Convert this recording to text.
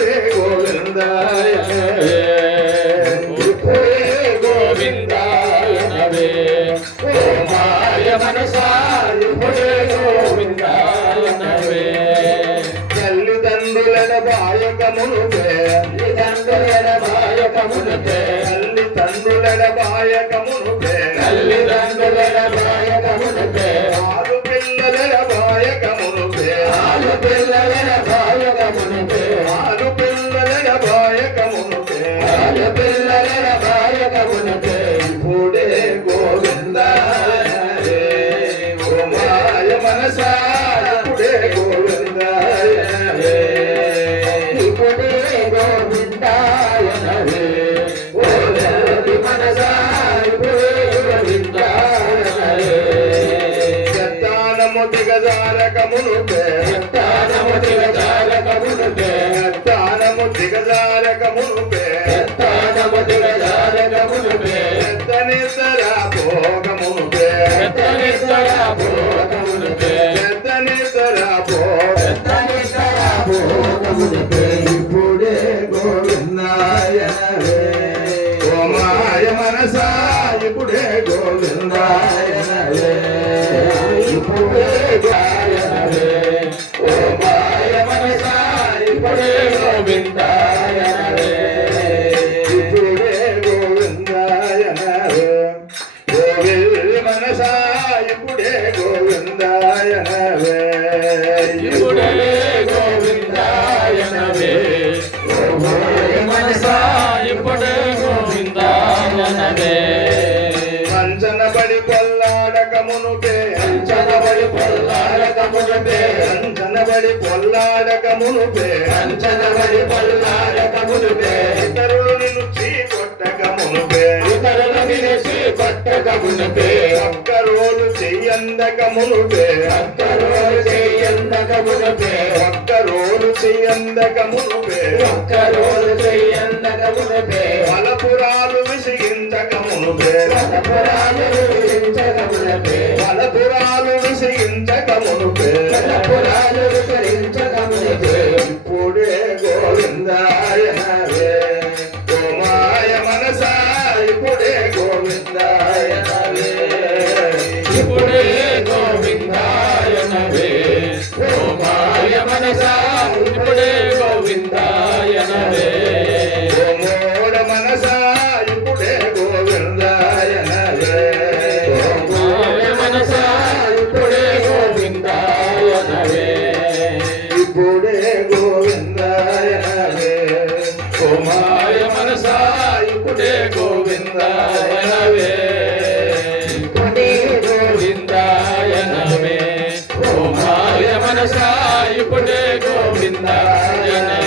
ఇప్పుడే గోవిందాయనవే ఇప్పుడే గోవిందాయనవే ఓ మాయ మనసా ఇప్పుడే గోవిందాయనవే తల్లిదండ్రుల బాయకమునుపే తల్లిదండ్రుల బాయకమునుపే తల్లిదండ్రుల బాయకమునుపే తల్లిదండ్రుల బాయకమునుపే ఆరు పిల్లల బాయకమునుపే ఆరు పిల్లల బాయకమునుపే ఆరు పిల్లల బాయకమునుపే ఆరు పిల్లల బాయకమునుపే ఇప్పుడే గోవిందాయనవే ఓ మాయ మనసా ఇప్పుడే గోవిందాయనవే ఇప్పుడే గోవిందాయనవే ఓ మనసా ఇప్పుడే గోవిందాయనవే యత్తానము దిగజారకమునుపే యత్తానము దిగజారకమునుపే యత్తానము దిగజారకమునుపే యత్తానము దిగజారకమునుపే యత్తనిసర భోగమునుపే యత్తనిసర భోగమునుపే యత్తనిసర భోగమునుపే ఇప్పుడే గోవిందాయనవే ఓ మాయ మనసా ఇప్పుడే గోవిందాయనవే ఇప్పుడే గాయనవే ఓ మాయ మనసా ఇప్పుడే గోవిందాయనవే ఇప్పుడే గోవిందాయనవే గోవింద మనసా ఇప్పుడే గోవిందాయనవే ఇప్పుడే గోవిందాయనవే ఓ మాయ మనసా ఇప్పుడే గోవిందాయనవే అంచనబడి పొల్లాడకమునుపే అంచనబడి పొల్లాడకమునుపే అంచనబడి పొల్లాడకమునుపే అంచనబడి పొల్లాడకమునుపే ఇతరులు నిన్ను చీకొట్టకమునుపే ఇతరులు నిన్ను చీకొట్టకమునుపే ఒక్కరోజు చెయ్యందకమునుపే ఒక్కరోజు చెయ్యందకమునుపే ఒక్కరోజు చెయ్యందకమునుపే ఒక్కరోజు చెయ్యందకమునుపే వలపురాలు విసిగించకమునుపే వలపురాలు విసిగించకమునుపే వలపురాలు విసిగించకమునుపే వలపురాలు విసిగించకమునుపే ఇప్పుడే గోవిందాయనవే ఓ మాయ మనసా ఇప్పుడే గోవిందాయనవే ఇప్పుడే గోవిందాయనవే ఓ మాయ మనసా ఇప్పుడే గోవిందాయనవే ఓ మోడ మనసా ఇప్పుడే గోవిందాయనవే ఓ మాయ మనసా ఇప్పుడే గోవిందాయనవే ఇప్పుడే గోవిందాయనవే ఓ మాయ మనసా ఇప్పుడే గోవిందాయనవే ఇప్పుడే గోవిందాయనవే ఓ మాయ మనసా ఇప్పుడే గోవిందాయనవే